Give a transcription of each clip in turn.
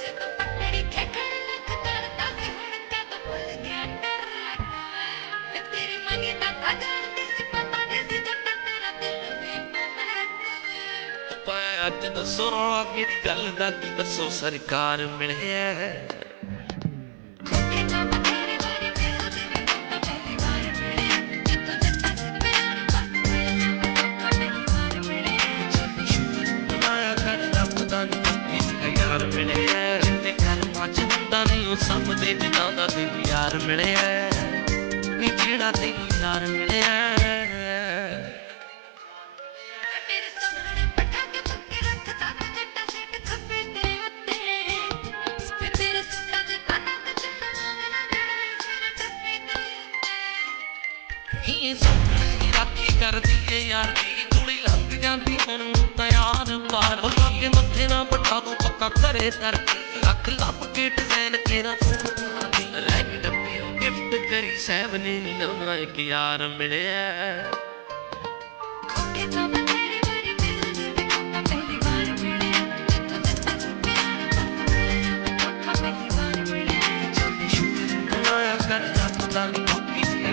ਜਦੋਂ ਪਾਇਆ ਅੱਜ ਦੱਸੋ ਅੱਗੇ ਗੱਲ ਦਾ ਦੱਸੋ ਸਰਕਾਰ ਮਿਲਿਆ ਨਹੀਂ ਉਹ ਸਭ ਦੇ ਤੈਨੂੰ ਯਾਰ ਮਿਲਿਆ ਨੀ ਜਿਹੜਾ ਤੈਨੂੰ ਯਾਰ ਮਿਲਿਆ ਮੇਰੇ ਸਾਹਮਣੇ ਬਿਠਾ ਕੇ ਪੱਕੇ ਰੱਖਦਾ ਤੇ ਜੱਟਾ ਸੀਟ ਖੱਬੇ ਤੇ ਉੱਤੇ। ਫਿਰ ਤੇਰੇ ਸੁੱਟਾਂ ਦੇ ਕੰਨਾਂ ਤੇ ਚੱਲਣਾ ਮੇਰਾ ਜਿਹੜਾ ਸਿਰ ਟੱਪੇ ਤੇ ਉੱਤੇ। ਇਹ ਸੁਪਨੇ ਰਾਖੀ ਕਰਦੀ ਏ ਯਾਰ ਦੀ। ਗੋਲੀ ਲੱਗ ਜਾਂਦੀ ਹੁਣ ਤਾਂ ਯਾਰ ਬਾਹਰ ਕੇ ਮੱਥੇ ਨਾ ਬੱਟਾ ਤੋਂ ਪੱਕਾ ਕਰੇ ਦਰ ਲੱਖ ਲੱਭ ਕੇ ਡਿਜ਼ਾਈਨ ਤੇਰਾ ਸੋਹਣਾ ਰੈਗ ਡੱਬੀ ਗਿਫਟ ਕਰੀ ਸੈਵਨੇ ਨਵਾਂ ਇੱਕ ਯਾਰ ਮਿਲਿਆ।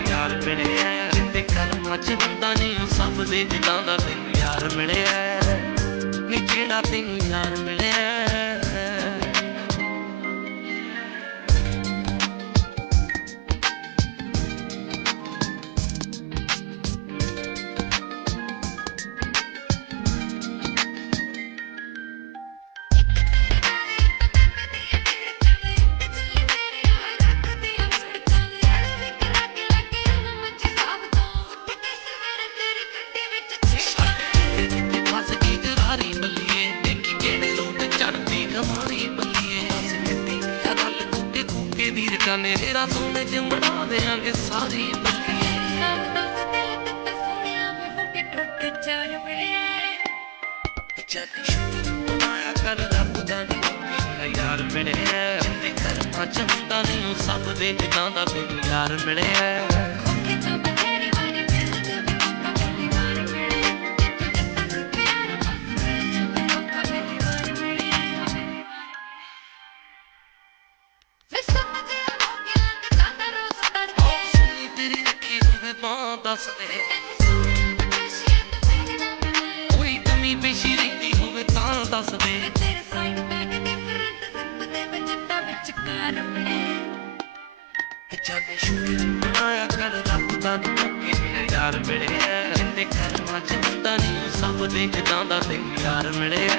ਯਾਰ ਮਿਲਿਆ। ਤੇ ਕਰਮਾਂ ਚ ਹੁੰਦਾ ਨਹੀਂ ਉਹ ਸਭ ਦੇ ਦਿਲਾਂ ਦਾ ਤੈਨੂੰ ਯਾਰ ਮਿਲਿਆ। ਨੀ ਜਿਹੜਾ ਤੈਨੂੰ ਯਾਰ ਮਿਲਿਆ। ਚੜਦੀ ਕਮਾਰੀ ਬੱਲੀਏ ਅਸੀਂ ਆ ਗੱਲ ਕੁੱਤੇ ਕੁੱਕੇ ਦੀ ਰਕਾਨੇ ਤੇਰਾ ਸੋਨੇ ਚ ਮੜਾ ਦੇਾਂਗੇ ਸਾਰੀ ਬੱਲੀਏ ਯਾਰ ਮਿਲਿਆ ਤੇ ਨਹੀਂ ਸਭ ਦੇ ਦਿਨਾਂ ਦਾ ਤੈਨੂੰ ਯਾਰ ਮਿਲਿਆ ਮਾਂ ਕੋਈ ਕਮੀ ਪੇਸ਼ੀ ਰਹਿੰਦੀ ਹੋਵੇ ਤਾਂ ਦੱਸ ਤੇਰੇ ਸਾਈਡ ਬੈਗ ਡਿਫਰੈਂਟ ਜ਼ਿੰਦ ਦੇ ਵਿੱਚ ਤਾਂ ਵਿਚਕਾਰ ਮਿਲੇ ਚੱਲ ਸ਼ੁਕਰ ਆਇਆ ਕਰ, ਰੱਬ ਦਾ ਕਿ ਯਾਰ ਮਿਲਿਆ। ਜਿੰਨੇ ਕਰਮਾਂ ਚ ਹੁੰਦਾ ਨਹੀਂ ਸਭ ਦੇ ਦਾ ਤੈਨੂੰ ਯਾਰ ਮਿਲਿਆ।